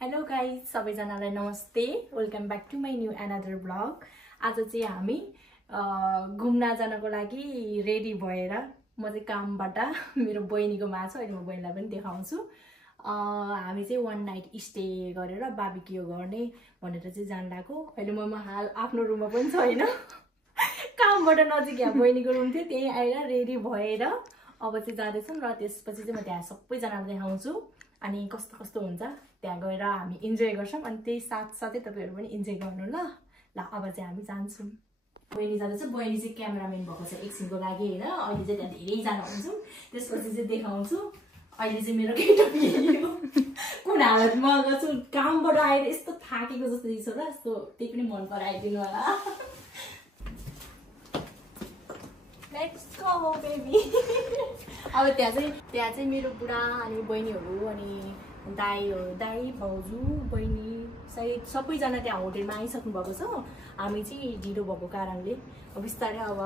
Hello guys सबैजनालाई नमस्ते welcome back to my new another blog. आज चाहिँ हामी घुम्न जानको लागि रेडी भएर म चाहिँ कामबाट मेरो बहिनीकोमा छु। अहिले म बहिनीलाई पनि देखाउँछु। हामी चाहिँ वन नाइट स्टे गरेर बार्बिक्यू गर्ने भनेर चाहिँ जान लागेको। अहिले म हाल आफ्नो रुममा पनि छैन, कामबाट नजिक यहाँ बहिनीको रुम थियो, त्यही आएर रेडी भएर अब चाहिँ जाँदैछौँ र त्यसपछि चाहिँ म त्यहाँ सबैजनालाई देखाउँछु अनि कस्तो कस्तो हुन्छ त्यहाँ गएर हामी इन्जोय गर्छौँ अनि त्यही साथसाथै तपाईहरु पनि इन्जोय गर्नु ल। अब चाहिँ हामी जान्छौँ। बहिनी जाँदैछ, बहिनी चाहिँ क्यामेराम्यान भएको छ एकछिनको लागि हैन। अहिले चाहिँ त्यहाँ धेरैजना हुन्छौँ, त्यसपछि चाहिँ देखाउँछु। अहिले चाहिँ मेरो केटा हो कुन हालतमा गर्छु, कामबाट आएर यस्तो थाकेको जस्तो दिसो र यस्तो त्यही पनि मन पराइदिनु होला। Let's go baby. अब त्यहाँ चाहिँ मेरो बुढा अनि बहिनीहरू अनि दाई भाउजू बहिनी सायद सबैजना त्यहाँ होटेलमा आइसक्नु भएको छ। हामी चाहिँ ढिलो भएको कारणले अब बिस्तारै अब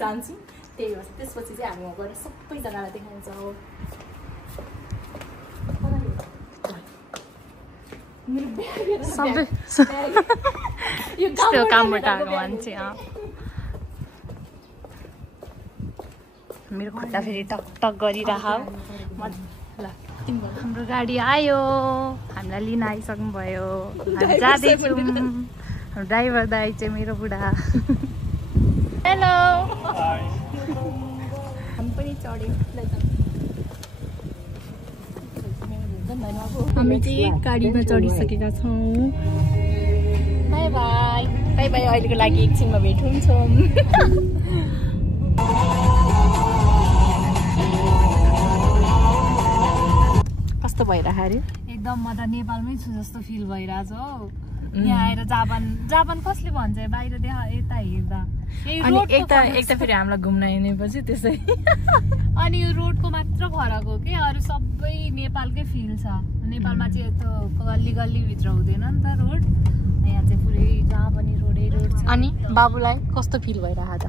जान्छौँ। त्यही भएर त्यसपछि चाहिँ हामी गएर सबैजनालाई देखाउँछौँ। यो कामबाट आएको मान्छे मेरो खुट्टा फेरि टक टक गरिरह। हाम्रो गाडी आयो, हामीलाई लिन आइसक्नु भयो, हामी जाँदैछौँ। हाम्रो ड्राइभर दाइ चाहिँ मेरो बुढा। हेलो हामी पनि चढ्यौँ। हामी चाहिँ गाडीमा चढिसकेका छौँ। By by by by. अहिलेको लागि एकछिनमा भेट हुन्छौँ। कस्तो भइरहेको अरे? एकदम म त नेपालमै छु जस्तो फिल भइरहेछ हो। यहाँ आएर जापान कसले भन्छ बाहिर देखा यता हेर्दा। एक त फेरि हामीलाई घुम्न हिँडेपछि त्यसै अनि यो रोडको मात्र फरक हो कि अरू सबै नेपालकै फिल छ। नेपालमा चाहिँ यस्तो गल्ली भित्र हुँदैन नि त रोड, यहाँ चाहिँ पुरै जहाँ पनि रोडै रोड छ। अनि बाबुलाई कस्तो फिल भइरहेको छ?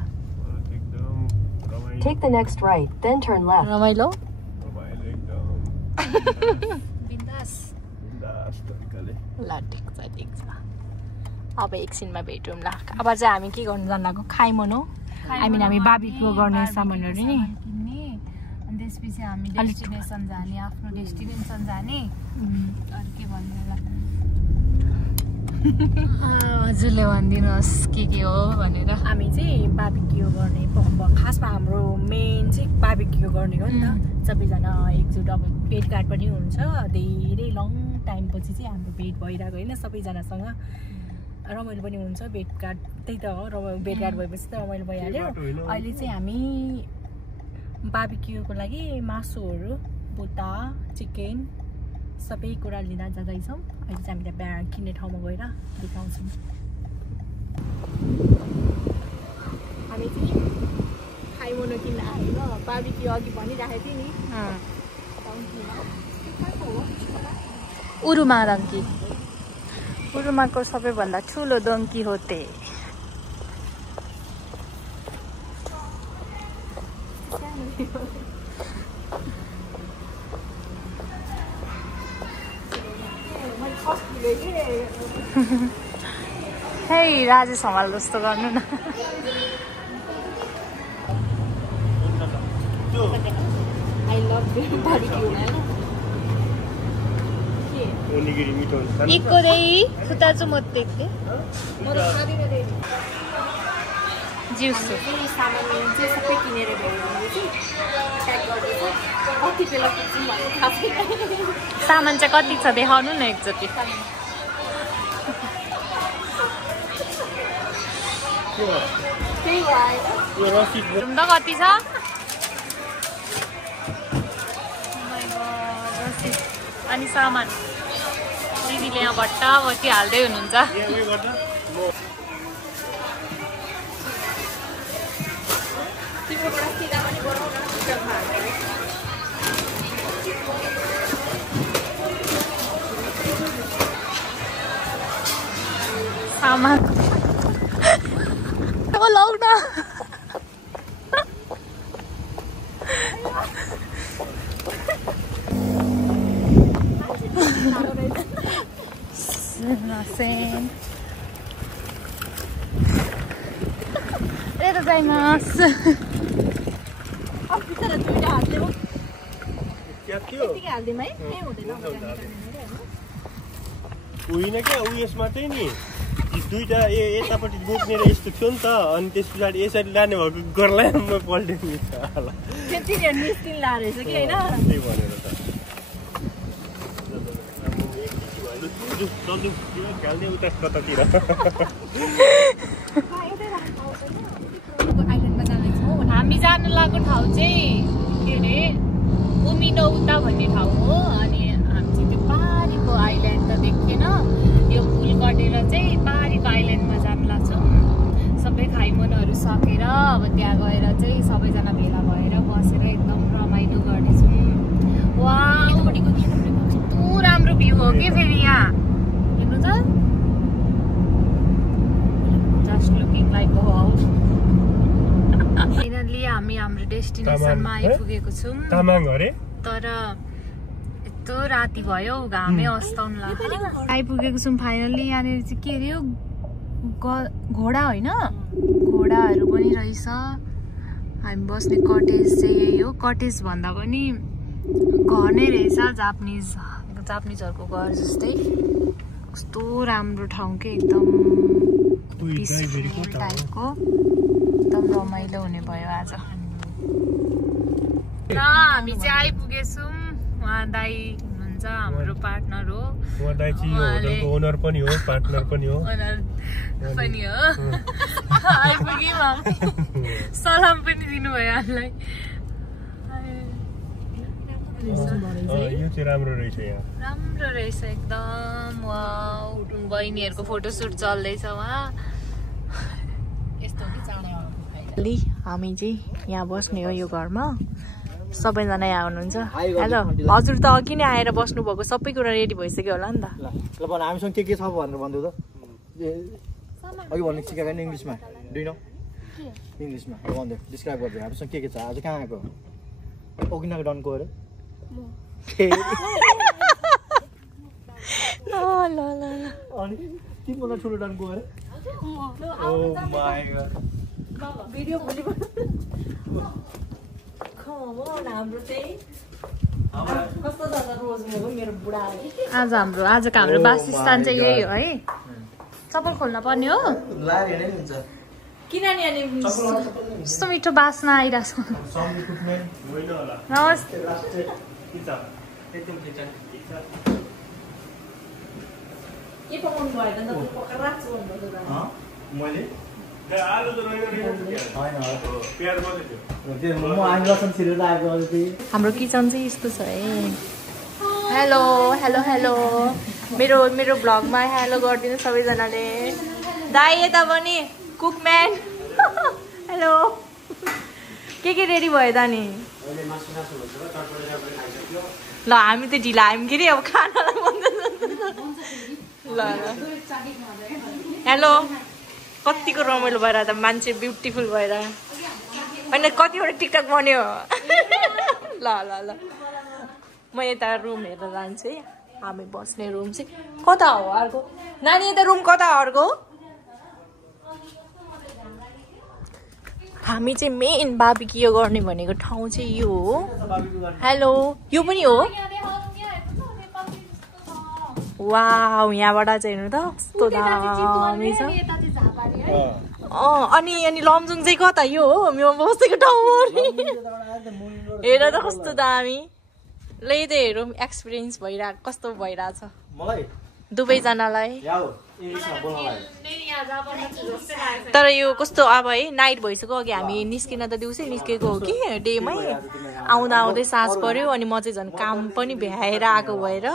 Take the next right, then turn left. रमाइलो बिन्दास ल ठिक छ। अब एकछिनमा भेटौँ ल। अब चाहिँ हामी के गर्नु जान लाग्यो, खाइमन हो। हामी बार्बिक्यू गर्ने सामानहरू नि किन्ने अनि त्यसपछि हामी डेस्टिनेसन जाने, आफ्नो डेस्टिनेसन जाने। अरू के भन्नु होला हजुरले भनिदिनुहोस् के हो भनेर। हामी चाहिँ बार्बिक्यू गर्ने, खासमा हाम्रो मेन चाहिँ बार्बिक्यू गर्ने हो नि त। सबैजना एकजुट अब भेटघाट पनि हुन्छ। धेरै लङ टाइम पछि चाहिँ हाम्रो भेट भइरहेको होइन, सबैजनासँग रमाइलो पनि हुन्छ। भेटघाट त्यही त हो, भेटघाट भएपछि त रमाइलो भइहाल्यो। अहिले चाहिँ हामी बार्बिक्यूको लागि मासुहरू, बुट्टा, चिकन सबै कुरा लिन जाँदैछौँ। अहिले चाहिँ हामी त्यहाँ किन्ने ठाउँमा गएर देखाउँछौँ। हामी चाहिँ खाइमनो किन्न आयो ल। बार्बिक्यू अघि भनिराखेको थिएँ नि, उरुमाको सबैभन्दा ठुलो डोङ्की होते। हे राजेश हमाल जस्तो गर्नु न। खुताचु मोत्तेक्के जिउसु सामान चाहिँ सबै किनेर सामान चाहिँ कति छ देखाउनु न एकचोटि। कति छ? अनि सामान दिदीले यहाँ भट्टाभट्टी हाल्दै हुनुहुन्छ। सामान लाउ न। Sumimasen. Arigatou gozaimasu. होइन क्या उयसमा चाहिँ नि दुईटा यतापट्टि बोक्ने र यस्तो थियो नि त अनि त्यस पछाडि यसरी लाने भएको गर्ला म पल्टिने त्यही भनेर त खेल्ने उता कतातिर हामी जानु लागेको ठाउँ चाहिँ के अरे उमिनो उता भन्ने ठाउँ हो अनि हामी चाहिँ त्यो पारीको आइल्यान्ड त देखेन यो पुल कटेर चाहिँ पारीको आइल्यान्डमा जानु लाग्छौँ सबै खाइमुनहरू सकेर अब त्यहाँ गएर चाहिँ सबैजना भेला भएर बसेर एकदम रमाइलो गर्नेछौँ वाउ कस्तो राम्रो भ्यू हो कि फेरि यहाँ हेर्नु त just looking like a house finally हामी हाम्रो डेस्टिनेसनमा आइपुगेको छौँ तामाङ अरे तर यस्तो राति भयो घामै अस्ताउनु लाग्यो आइपुगेको छौँ फाइनली यहाँनिर चाहिँ के अरे घोडा होइन घोडाहरू पनि रहेछ हामी बस्ने कटेज चाहिँ यही हो कटेज भन्दा पनि घर नै रहेछ जापानिजहरूको घर जस्तै कस्तो राम्रो ठाउँ के एकदम पिसफुल टाइपको एकदम रमाइलो हुने भयो आज र हामी चाहिँ आइपुगेछौँ उहाँ दाई हुनुहुन्छ हाम्रो पार्टनर हो उहाँ दाइ चाहिँ यो होटलको ओनर पनि हो पार्टनर पनि हो आइपुग्यौँ हामी सलाम पनि दिनुभयो हामीलाई यो चाहिँ राम्रो रहेछ यहाँ राम्रो रहेछ एकदम वाउ बहिनीहरूको फोटोसुट चल्दैछ उहाँ हामी चाहिँ यहाँ बस्ने हो यो घरमा सबैजना यहाँ हुनुहुन्छ हेलो हजुर त अघि नै आएर बस्नु भएको सबै कुरा रेडी भइसक्यो होला नि त ल भन हामीसँग के छ भनेर भन्दै त अघि भन्नु सिकाएको नि इङ्ग्लिसमा दुई नौ इङ्ग्लिसमा भन्दै डिस्क्राइब गर्दै हामीसँग के छ आज कहाँ आएको ओकिनाको डनको अरे अनि तिमीभन्दा ठुलो डनको अरे भिडियो हाम्रो चाहिँ कस्तो जग्गा रोज्नु हो मेरो बुढा आजको हाम्रो वासस्थान चाहिँ यही हो है चप्पल खोल्न पर्ने हो किनभने अनि कस्तो मिठो बास्ना आइरहेको छ नमस्ते के पकाउनु भयो त पकाएर राख्छु मैले हाम्रो किचन चाहिँ यस्तो छ है हेलो हेलो हेलो मेरो भ्लगमा हेलो गरिदिनु सबैजनाले दाइ यता पनि कुकम्यान हेलो के रेडी भयो त नि ल हामी त ढिला हामी के अरे अब खानालाई ल हेलो कतिको रमाइलो भएर त मान्छे ब्युटिफुल भएर होइन कतिवटा टिकटक बन्यो ल ल ल म यता रुम हेरेर जान्छु है हामी बस्ने रुम चाहिँ कता हो अर्को नानी यता रुम कता हो अर्को हामी चाहिँ मेन बार्बिक्यू गर्ने भनेको ठाउँ चाहिँ यो हो हेलो यो पनि हो वाउ यहाँबाट चाहिँ हेर्नु त कस्तो दामी छ अनि लमजुङ चाहिँ कता यो हो म बसेको ठाउँ हो नि हेर त कस्तो दामी ल त हेरौँ एक्सपिरियन्स भइरहेको कस्तो भइरहेछ दुवैजनालाई तर यो कस्तो अब है नाइट भइसक्यो अघि हामी निस्किन त दिउँसै निस्केको हो कि डेमै आउँदा आउँदै साँझ पर्यो अनि म चाहिँ झन् काम पनि भ्याएर आएको भएर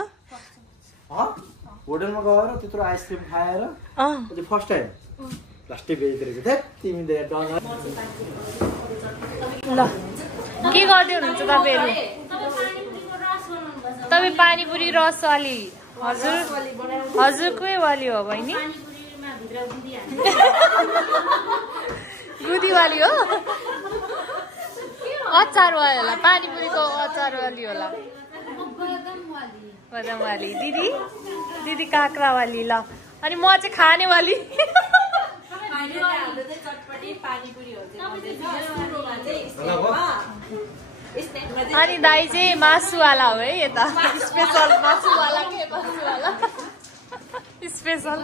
होटलमा गएर त्यत्रो आइसक्रिम खाएर फर्स्ट टाइम लास्टै बेचिदिएको थिएँ तिमी ल के गर्दै हुनुहुन्छ तपाईँहरू तपाईँ पानीपुरी रसवाली हजुरकै वाली हो बहिनी गुदीवाली हो अचार वाली होला पानीपुरीको अचार वाली होला बदाम वाली दिदी दिदी काँक्रावाली ल अनि म चाहिँ खानेवाली अनि दाइ चाहिँ मासुवाला हो है यता स्पेसल मासुवाला के मासुवाला स्पेसल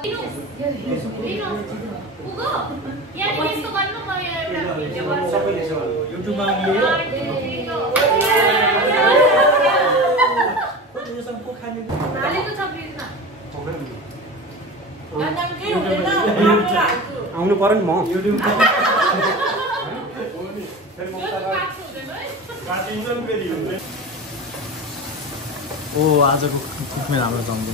आउनु पर्यो नि म ओ आजको कुकमा हाम्रो सम्झे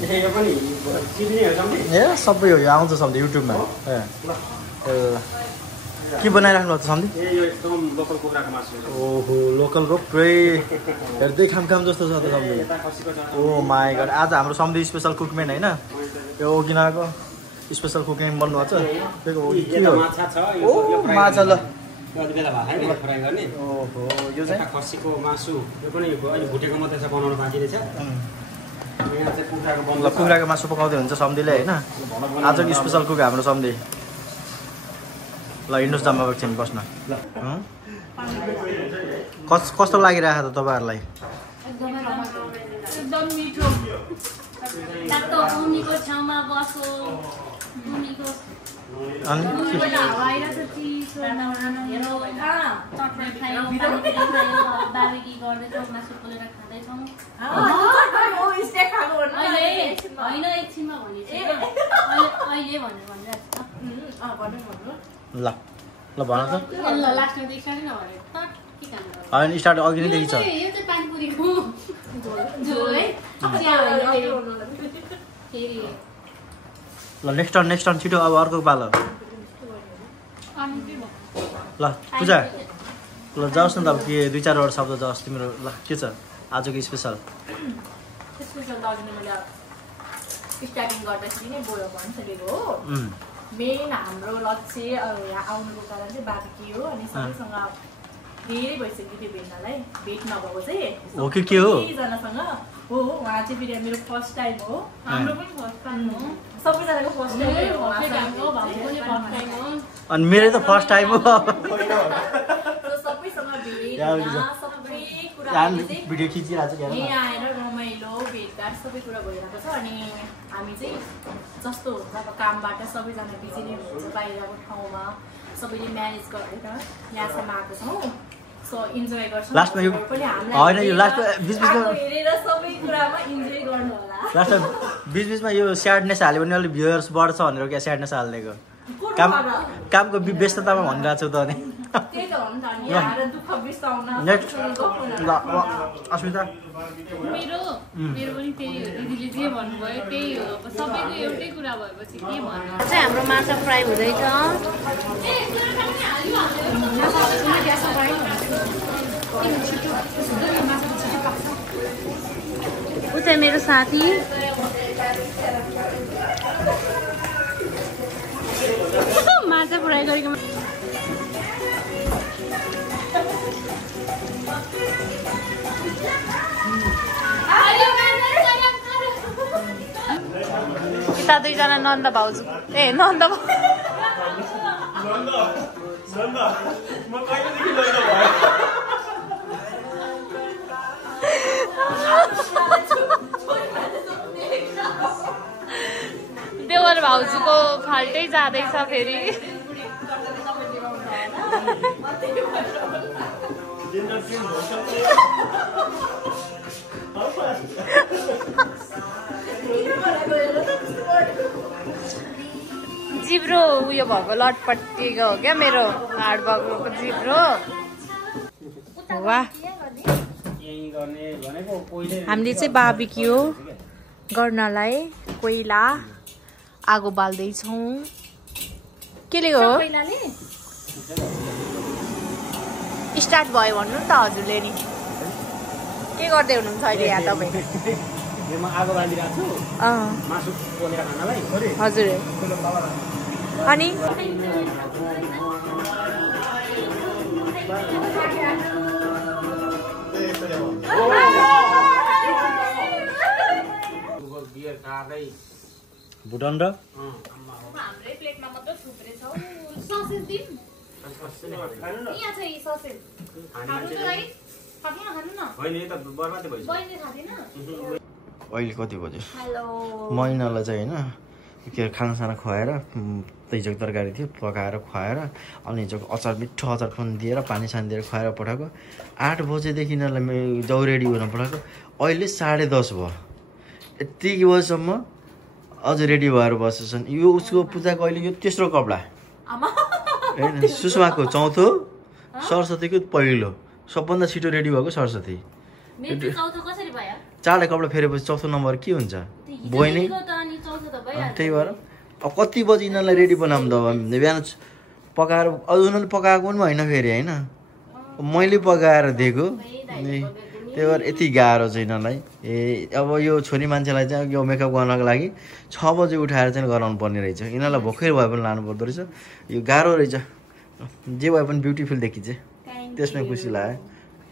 ए सबै हो यो आउँछ सम्झे युट्युबमा ए के बनाइराख्नु भएको छ सम्झे ओहो लोकल रोक्रै हेर्दै खाम जस्तो छ त सम्झे ओ माई गड आज हाम्रो सम्झे स्पेसल कुकमेन होइन यो ओगिनाको स्पेसल कुकिङ बन्नुभएको छ ओ माछा ल ओहो यो चाहिँ खसीको मासु यो पनि अहिले भुटेको मात्रै छ बनाउनु बाँकी रहेछ कुखुराको मासु पकाउँदै हुन्छ सम्धीले होइन आजको स्पेसल कुक हाम्रो सम्धी ल हिँड्नुहोस् जम्मा भएको छैन बस्न कस्तो लागिरहेको त तपाईँहरूलाई एकदम मिठो छेउमा बसो अनि ल ल भन त होइन स्टार्ट अघि नै देखि छ ल नेक्स्ट टर्न छिटो अब अर्को पालो ल पूजा ल जाओस् न त अब के 2-4 शब्द जाओस् तिम्रो ल के छ आजको स्पेसल स्टार्टिङ गर्दाखेरि नै बोल्यो भनिसकेको हो मेन हाम्रो लक्ष्य यहाँ आउनुको कारण चाहिँ बार्बिक्यू हो अनि सबैसँग धेरै भइसक्यो त्यो भेट्नलाई भेट नभएको चाहिँ हो कि के हो सबैजनासँग हो उहाँ चाहिँ फेरि मेरो फर्स्ट टाइम हो हाम्रो पनि फर्स्ट टाइम हो सबैजनाको फर्स्ट टाइम हो अनि मेरो त फर्स्ट टाइम हो सबैसँग भेट सबै कुरा भिडियो खिचिरहेको छ यहाँ आएर रमाइलो भेटघाट सबै कुरा भइरहेको छ अनि हामी चाहिँ जस्तो हुन्छ अब कामबाट सबैजना बिजी नै हुन्छ बाहिरको ठाउँमा सबैले म्यानेज गरेर यहाँसम्म आएको छौँ सो इन्जोय गर्छौँ लास्टमा यो होइन यो लास्टमा बिचबिचमा हेरेर सबै कुरामा इन्जोय गर्नु होला लास्टमा बिचबिचमा यो स्याडनेस हाल्यो भने अलिक भ्युअर्स बढ्छ भनेर क्या स्याडनेस हालिदिएको कामको व्यस्ततामा भनिरहेको छु त अनि त्यही त हो नि त अनि यहाँ दुःख बिर्साउन नेक्स्ट ल अस्मिता मेरो पनि त्यही हो दिदीले जे भन्नुभयो त्यही हो अब सबैको एउटै कुरा भएपछि के भन्नु चाहिँ हाम्रो माछा फ्राई हुँदैछ उता मेरो साथी माछा फ्राई गरेको यता 2जना नन्द भाउजू ए नन्द देवर भाउजूको फाल्टै जाँदैछ फेरि जिब्रो उयो भएको लटपट्टिको हो क्या मेरो हाड भएको जिब्रो वाह हामीले चाहिँ बार्बिक्यू गर्नलाई कोइला आगो बाल्दैछौँ केले हो स्टार्ट भयो भन्नु नि त हजुरले नि के गर्दै हुनुहुन्छ अहिले यहाँ तपाईँ आगो बालिरहेको छु मासु पोलेर खानलाई हजुर अनि बियर खाँदै भुटान र हाम्रै प्लेटमा मात्र थुप्रै छ ससेज दिम यहाँ छ यी ससेज खानु त है खानु न होइन यो त बर्बादै भइसक्यो बहिनी खादैन अहिले कति बज्यो हेलो महिनालाई चाहिँ होइन के अरे खानासाना खुवाएर हिजोको तरकारी थियो पकाएर खुवाएर अनि हिजोको अचार मिठो अचार पनि दिएर पानी सानी दिएर खुवाएर पठाएको 8 बजेदेखि यिनीहरूलाई जाउ रेडी हुन पठाएको अहिले 10:30 भयो यति बजीसम्म अझ रेडी भएर बसेछन् यो उसको पूजाको अहिले यो तेस्रो कपडा होइन सुषमाको चौथो सरस्वतीको पहिलो सबभन्दा छिटो रेडी भएको सरस्वती चारवटा कपडा फेरेपछि चौथो नम्बर के हुन्छ बहिनी त्यही भएर अब कति बजी यिनीहरूलाई रेडी बनाऊँ त बिहान पकाएर अझ उनीहरूले पकाएको पनि होइन फेरि होइन मैले पकाएर दिएको त्यही भएर यति गाह्रो छ यिनीहरूलाई अब यो छोरी मान्छेलाई चाहिँ यो मेकअप गर्नको लागि 6 बजी उठाएर चाहिँ गराउनु पर्ने रहेछ यिनीहरूलाई भोकै भए पनि लानु पर्दो रहेछ यो गाह्रो रहेछ जे भए पनि ब्युटिफुल देखिन्छ त्यसमै खुसी लाग्यो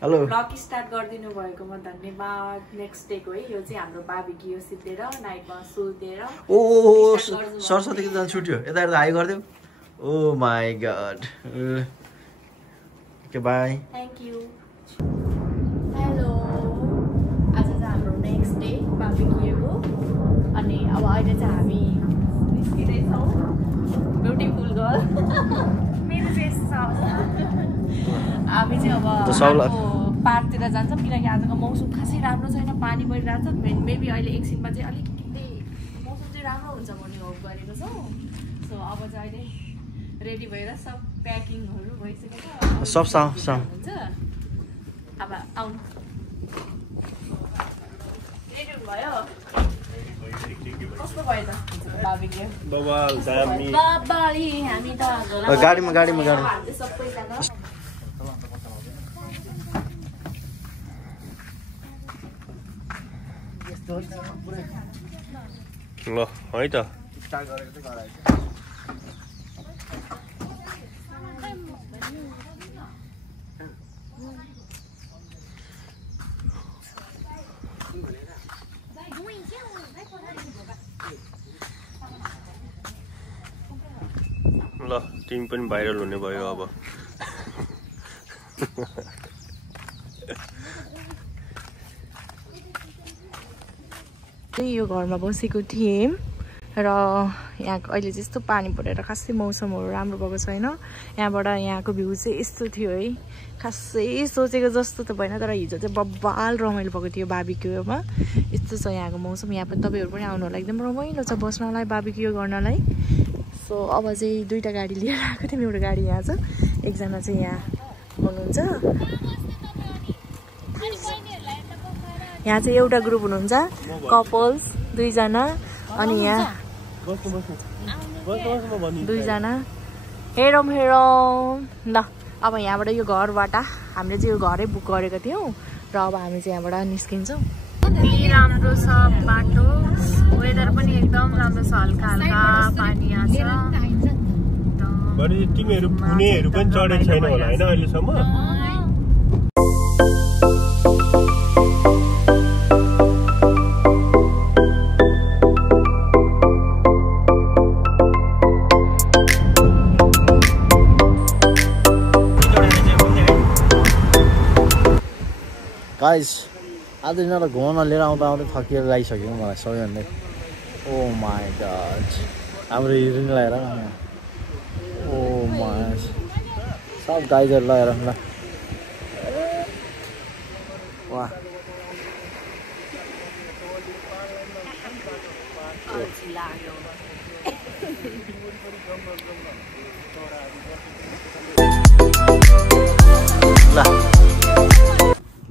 हेलो ब्लग स्टार्ट गरिदिनु भएकोमा धन्यवाद नेक्स्ट डेको है यो चाहिँ हाम्रो बार्बिक्यू सिद्धेर नाइटमा सुतेर ओ सरस्वतीको जान छुट्यो यता यता हाई गरिदेऊ oh my god okay bye thank you hello आज चाहिँ हाम्रो नेक्स्ट डे बार्बिक्यूको अनि अब अहिले चाहिँ हामी निस्किँदैछौँ ब्युटिफुल गर्ल मेरो फेस छ हामी चाहिँ अब पार्कतिर जान्छौँ किनकि आजको मौसम खासै राम्रो छैन पानी परिरहेको छ मेबी अहिले एकछिनमा चाहिँ अलिकति मौसम चाहिँ राम्रो हुन्छ भन्ने होप गरेको छौँ सो अब चाहिँ अहिले रेडी भएर सब प्याकिङहरू भइसकेको सब हुन्छ अब आउनु रेडी भयो कस्तो भयो त बार्बिक्यू बवाल दामी बाबाली हामी त गाडीमा सबैजना ल है त ल तिमी पनि भाइरल हुने भयो अब यो घरमा बसेको थिएँ र यहाँको अहिले चाहिँ यस्तो पानी परेर खासै मौसमहरू राम्रो भएको छैन यहाँबाट यहाँको भ्यू चाहिँ यस्तो थियो है खासै सोचेको जस्तो त भएन तर हिजो चाहिँ बब्बाल रमाइलो भएको थियो बार्बिक्यूमा यस्तो छ यहाँको मौसम यहाँ पनि तपाईँहरू पनि आउनु होला एकदम रमाइलो छ बस्नलाई बार्बिक्यू गर्नलाई सो अब चाहिँ 2टा गाडी लिएर आएको थियौँ एउटा गाडी यहाँ छ एकजना चाहिँ यहाँ हुनुहुन्छ यहाँ चाहिँ एउटा ग्रुप हुनुहुन्छ कपल्स 2 जना अनि यहाँ 2 जना हेरौँ ल अब यहाँबाट यो घरबाट हामीले चाहिँ यो घरै बुक गरेको थियौँ र अब हामी चाहिँ यहाँबाट निस्किन्छौँ राम्रो छ बाटो वेदर पनि एकदम राम्रो छ हल्का हल्का पानी आछ तिमीहरू पुनेहरू पनि चढेको छैन होला होइन अहिलेसम्म गाइस आज यिनीहरूलाई घुमाउन लिएर आउँदा आउँदै थकिएर लागिसक्यो मलाई सबैभन्दा ओ माई गड हाम्रो हिरोइन लगाएर ओ माई सब गाइजहरू लगाएर ल वाह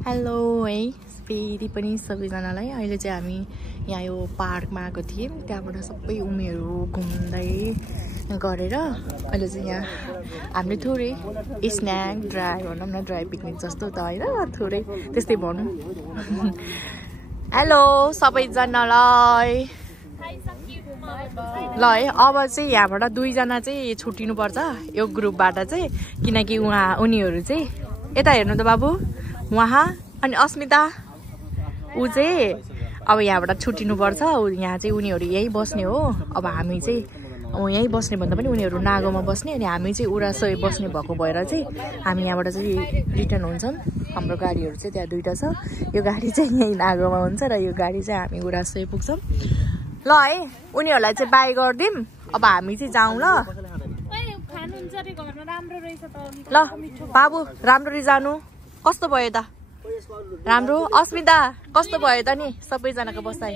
हेलो है फेरि पनि सबैजनालाई अहिले चाहिँ हामी यहाँ यो पार्कमा आएको थियौँ त्यहाँबाट सबै उमेरहरू घुम्दै गरेर अहिले चाहिँ यहाँ हामीले थोरै स्न्याक ड्राई भनौँ न ड्राई पिकनिक जस्तो त होइन थोरै त्यस्तै भनौँ हेलो सबैजनालाई ल है अब चाहिँ यहाँबाट 2 जना चाहिँ छुट्टिनुपर्छ यो ग्रुपबाट चाहिँ किनकि उनीहरू चाहिँ यता हेर्नु त बाबु उहाँ अनि अस्मिता ऊ चाहिँ अब यहाँबाट छुट्टिनुपर्छ यहाँ चाहिँ उनीहरू यहीँ बस्ने हो अब हामी चाहिँ यहीँ बस्ने भन्दा पनि उनीहरू नागोमा बस्ने अनि हामी चाहिँ उरासोय बस्ने भएको भएर चाहिँ हामी यहाँबाट चाहिँ रिटर्न हुन्छौँ हाम्रो गाडीहरू चाहिँ त्यहाँ दुईवटा छ यो गाडी चाहिँ यहीँ नागोमा हुन्छ र यो गाडी चाहिँ हामी उरासोय पुग्छौँ ल है उनीहरूलाई चाहिँ बाई गरिदिउँ अब हामी चाहिँ जाउँ ल ल बाबु राम्ररी जानु कस्तो भयो त राम्रो अस्मिता कस्तो भयो त नि सबैजनाको बसाइ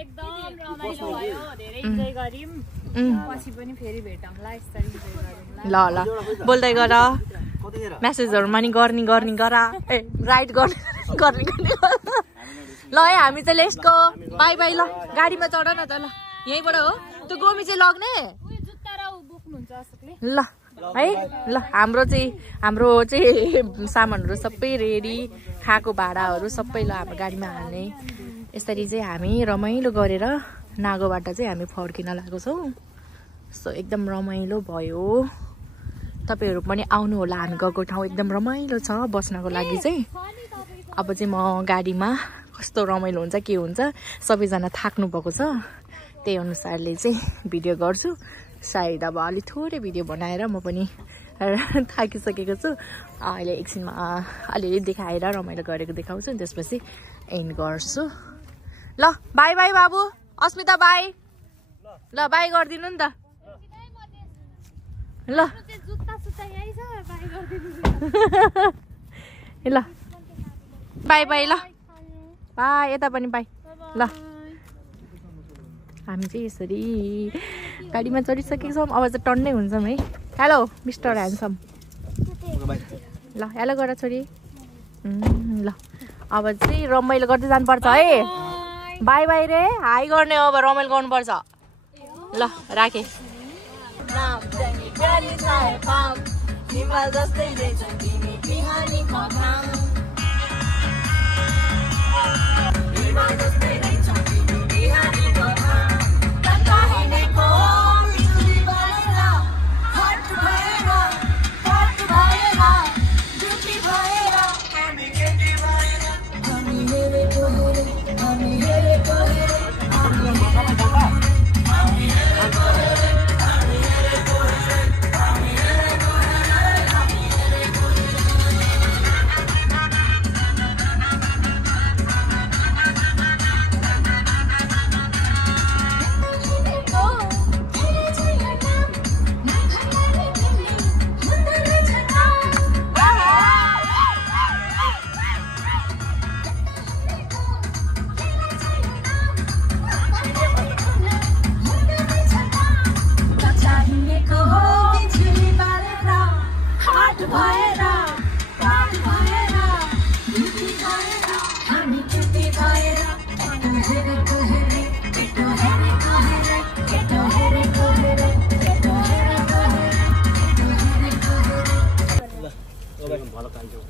ल ल बोल्दै गर मेसेजहरूमा नि गर्ने गर ए राइट गर्ने ल है हामी चाहिँ लेट्सको बाई बाई ल गाडीमा चढ न त ल यहीँबाट हो त्यो गोमी चाहिँ लग्ने ल है ल हाम्रो चाहिँ सामानहरू सबै रेडी खाएको भाँडाहरू सबै ल हाम्रो गाडीमा हाल्ने यसरी चाहिँ हामी रमाइलो गरेर नागोबाट चाहिँ हामी फर्किन लागेको छौँ सो एकदम रमाइलो भयो तपाईँहरू पनि आउनु होला हामी गएको ठाउँ एकदम रमाइलो छ बस्नको लागि चाहिँ अब चाहिँ म गाडीमा कस्तो रमाइलो हुन्छ के हुन्छ सबैजना थाक्नु भएको छ त्यही अनुसारले चाहिँ भिडियो गर्छु सायद अब अलिक थोरै भिडियो बनाएर म पनि थाकिसकेको छु अहिले एकछिनमा अलिअलि देखाएर रमाइलो गरेको देखाउँछु त्यसपछि एन्ड गर्छु ल बाई बाई बाबु अस्मिता बाई ल बाई गरिदिनु नि त ल ल बाई बाई ल बाई यता पनि बाई ल हामी चाहिँ यसरी गाडीमा चढिसकेको छौँ अब चाहिँ टन्नै हुन्छौँ है हेलो मिस्टर ह्यान्डसम ल हेलो गर छोरी ल अब चाहिँ रमाइलो गर्दै जानुपर्छ है बाई बाई रे हाई गर्ने हो अब रमाइलो गर्नुपर्छ ल राखेँ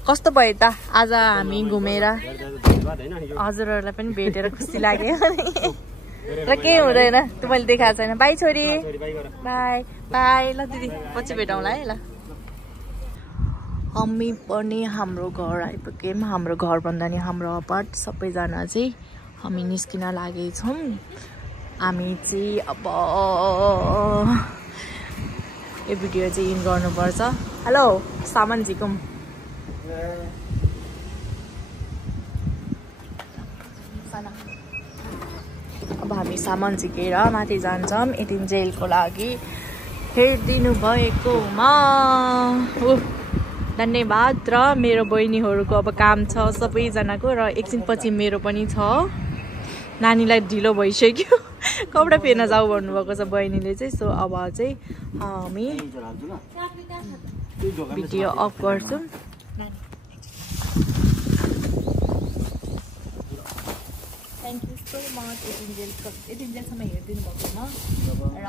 कस्तो भयो त आज हामी घुमेर हजुरहरूलाई पनि भेटेर खुसी लाग्यो र केही हुँदैन त मैले देखाएको छैन बाई छोरी बाई बाई ल दिदी पछि भेटौँला है ल हामी पनि हाम्रो घर आइपुग्यौँ हाम्रो घर भन्दा नि हाम्रो अपार्ट सबैजना चाहिँ हामी निस्किन लागेछौँ हामी चाहिँ अब यो भिडियो चाहिँ इन गर्नुपर्छ हेलो सामान झिकौँ अब हामी सामान झिकेर माथि जान्छौँ एटिन्जेलको लागि हेरिदिनु भएकोमा धन्यवाद र मेरो बहिनीहरूको अब काम छ सबैजनाको र एकछिनपछि मेरो पनि छ नानीलाई ढिलो भइसक्यो कपडा फेर्न जाऊ भन्नुभएको छ बहिनीले चाहिँ सो अब चाहिँ हामी भिडियो अफ गर्छौँ थ्याङ्क यू सो मच एटिन्जेलसम्म हेरिदिनु भएकोमा र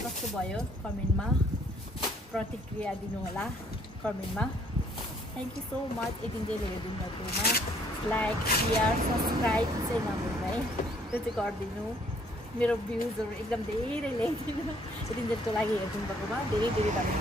कस्तो भयो कमेन्टमा प्रतिक्रिया दिनुहोला कमेन्टमा थ्याङ्क यू सो मच एटिन्जेल हेरिदिनु भएकोमा लाइक सेयर सब्सक्राइब चाहिँ नभुल्नु है त्यो चाहिँ गरिदिनु मेरो भ्युजहरू एकदम धेरै ल्याइदिनु एटिन्जेलको लागि हेरिदिनु भएकोमा धेरै धेरै धन्यवाद